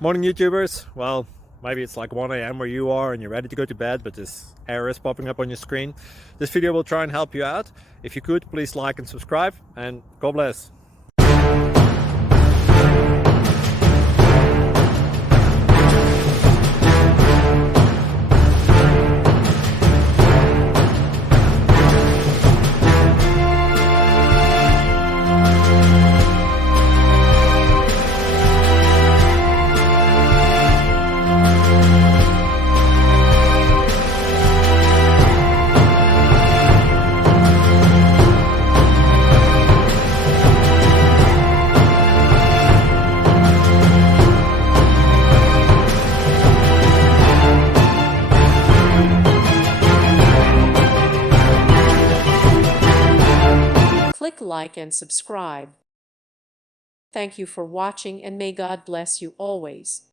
Morning YouTubers. Well, maybe it's like 1 a.m. where you are and you're ready to go to bed, but this error is popping up on your screen. This video will try and help you out. If you could, please like and subscribe, and God bless. Click like and subscribe. Thank you for watching, and may God bless you always.